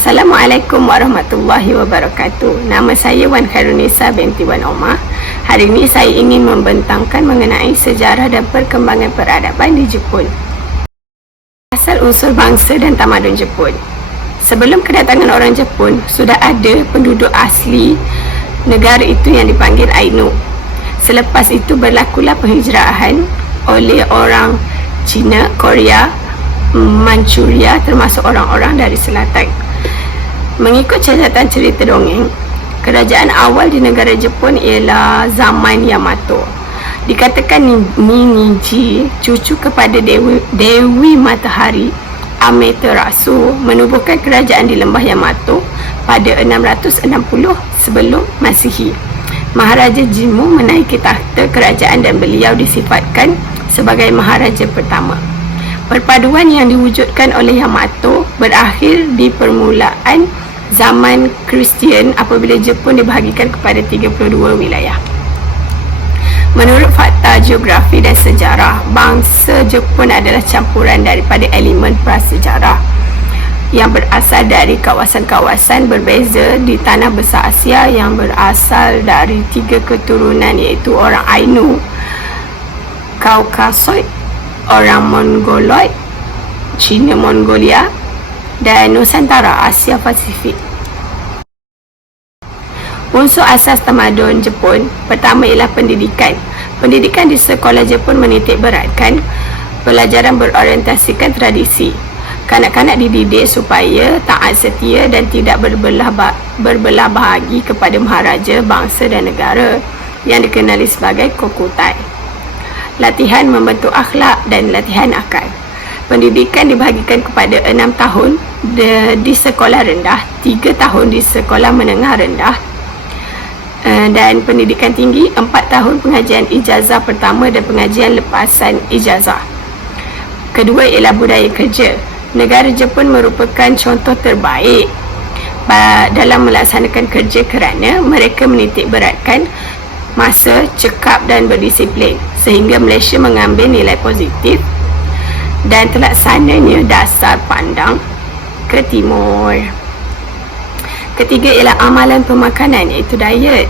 Assalamualaikum warahmatullahi wabarakatuh. Nama saya Wan Khairunisa binti Wan Omar. Hari ini saya ingin membentangkan mengenai sejarah dan perkembangan peradaban di Jepun. Asal usul bangsa dan tamadun Jepun. Sebelum kedatangan orang Jepun, sudah ada penduduk asli negara itu yang dipanggil Ainu. Selepas itu berlakulah penghijrahan oleh orang Cina, Korea, Manchuria, termasuk orang-orang dari selatan. Mengikut catatan cerita dongeng, kerajaan awal di negara Jepun ialah zaman Yamato. Dikatakan Ninigi, cucu kepada Dewi Matahari Amaterasu, menubuhkan kerajaan di lembah Yamato pada 660 sebelum Masihi. Maharaja Jimmu menaiki takhta kerajaan dan beliau disifatkan sebagai Maharaja pertama. Perpaduan yang diwujudkan oleh Yamato berakhir di permulaan zaman Kristian apabila Jepun dibahagikan kepada 32 wilayah. Menurut fakta geografi dan sejarah, bangsa Jepun adalah campuran daripada elemen prasejarah yang berasal dari kawasan-kawasan berbeza di tanah besar Asia yang berasal dari 3 keturunan, iaitu orang Ainu, Kaukasoid, orang Mongoloid, Cina Mongolia, dan Nusantara Asia Pasifik. Unsur asas tamadun Jepun pertama ialah pendidikan. Pendidikan di sekolah Jepun menitik beratkan pelajaran berorientasikan tradisi. Kanak-kanak dididik supaya taat setia dan tidak berbelah bahagi kepada maharaja, bangsa dan negara yang dikenali sebagai Kokutai. Latihan membentuk akhlak dan latihan akal. Pendidikan dibahagikan kepada 6 tahun di sekolah rendah, 3 tahun di sekolah menengah rendah, dan pendidikan tinggi 4 tahun pengajian ijazah pertama dan pengajian lepasan ijazah. Kedua ialah budaya kerja. Negara Jepun merupakan contoh terbaik dalam melaksanakan kerja kerana mereka menitik beratkan masa, cekap dan berdisiplin, sehingga Malaysia mengambil nilai positif dan terlaksananya dasar pandang ke timur. Ketiga ialah amalan pemakanan, iaitu diet.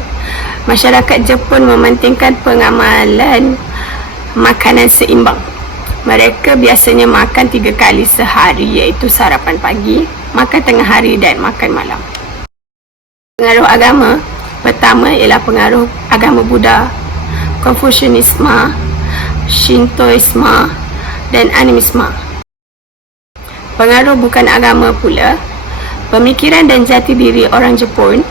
Masyarakat Jepun mementingkan pengamalan makanan seimbang. Mereka biasanya makan 3 kali sehari, iaitu sarapan pagi, makan tengah hari dan makan malam. Pengaruh agama pertama ialah pengaruh agama Buddha, Konfusianisme, Shintoisme dan animisme. Pengaruh bukan agama pula, pemikiran dan jati diri orang Jepun,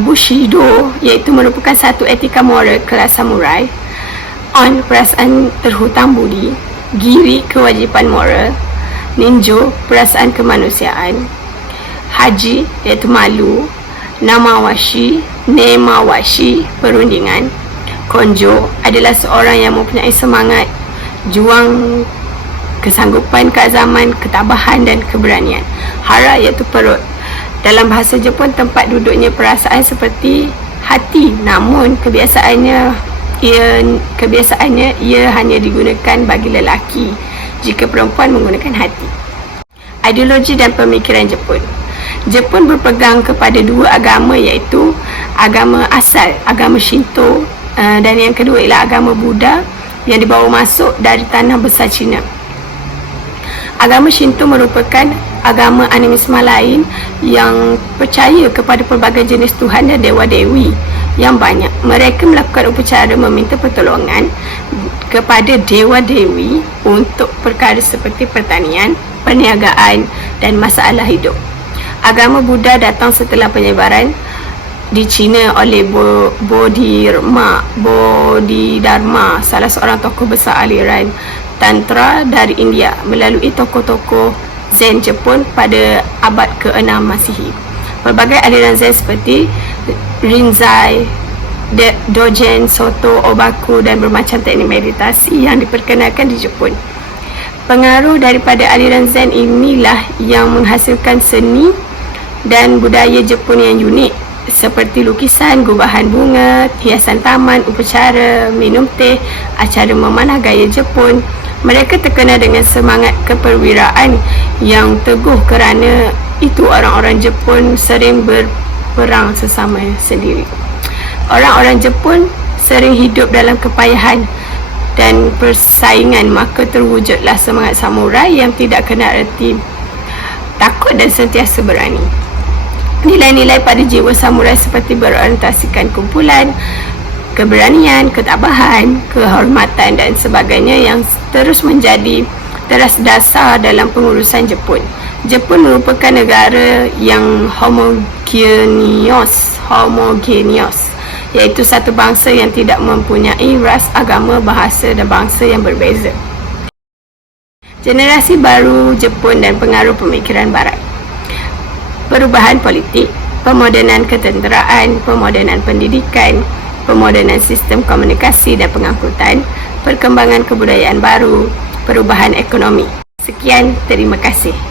Bushido, iaitu merupakan satu etika moral kelas samurai, On, perasaan terhutang budi, Giri, kewajipan moral, Ninjo, perasaan kemanusiaan, Haji, iaitu malu, Namawashi, Nemawashi, perundingan, Konjo adalah seorang yang mempunyai semangat juang, kesanggupan, keazaman, ketabahan dan keberanian. Hara iaitu perut. Dalam bahasa Jepun, tempat duduknya perasaan seperti hati, namun kebiasaannya ia hanya digunakan bagi lelaki jika perempuan menggunakan hati. Ideologi dan pemikiran Jepun. Jepun berpegang kepada 2 agama, iaitu agama asal, agama Shinto, dan yang kedua ialah agama Buddha yang dibawa masuk dari tanah besar Cina. Agama Shinto merupakan agama animisme lain yang percaya kepada pelbagai jenis Tuhan dan dewa-dewi yang banyak. Mereka melakukan upacara meminta pertolongan kepada dewa-dewi untuk perkara seperti pertanian, perniagaan dan masalah hidup. Agama Buddha datang setelah penyebaran di China oleh Bodhidharma, salah seorang tokoh besar aliran Tantra dari India, melalui tokoh-tokoh Zen Jepun pada abad ke-6 Masihi. Pelbagai aliran Zen seperti Rinzai, Dogen, Soto, Obaku dan bermacam teknik meditasi yang diperkenalkan di Jepun. Pengaruh daripada aliran Zen inilah yang menghasilkan seni dan budaya Jepun yang unik, seperti lukisan, gubahan bunga, hiasan taman, upacara, minum teh, acara memanah gaya Jepun. Mereka terkenal dengan semangat keperwiraan yang teguh kerana itu orang-orang Jepun sering berperang sesama sendiri. Orang-orang Jepun sering hidup dalam kepayahan dan persaingan, maka terwujudlah semangat samurai yang tidak kenal erti takut dan sentiasa berani. Nilai-nilai pada jiwa samurai seperti berorientasikan kumpulan, keberanian, ketabahan, kehormatan dan sebagainya yang terus menjadi teras dasar dalam pengurusan Jepun. Jepun merupakan negara yang homogeneous, iaitu satu bangsa yang tidak mempunyai ras, agama, bahasa dan bangsa yang berbeza. Generasi baru Jepun dan pengaruh pemikiran Barat. Perubahan politik, pemodenan ketenteraan, pemodenan pendidikan, pemodenan sistem komunikasi dan pengangkutan, perkembangan kebudayaan baru, perubahan ekonomi. Sekian, terima kasih.